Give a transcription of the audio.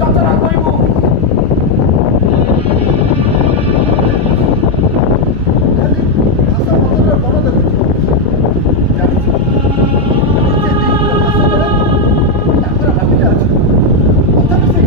যাত্রা করিব। ଖାଲି ଭାଷା ବଦଳରେ ବଡ଼ ଦେଖୁଛୁ ଜାଣିଛୁ ନିଜେ ଦେଇଥିବା ଭାଷା ବେଳେ ତାଙ୍କର ଭାବିଲେ ଅଛି ତଥାପି ସେ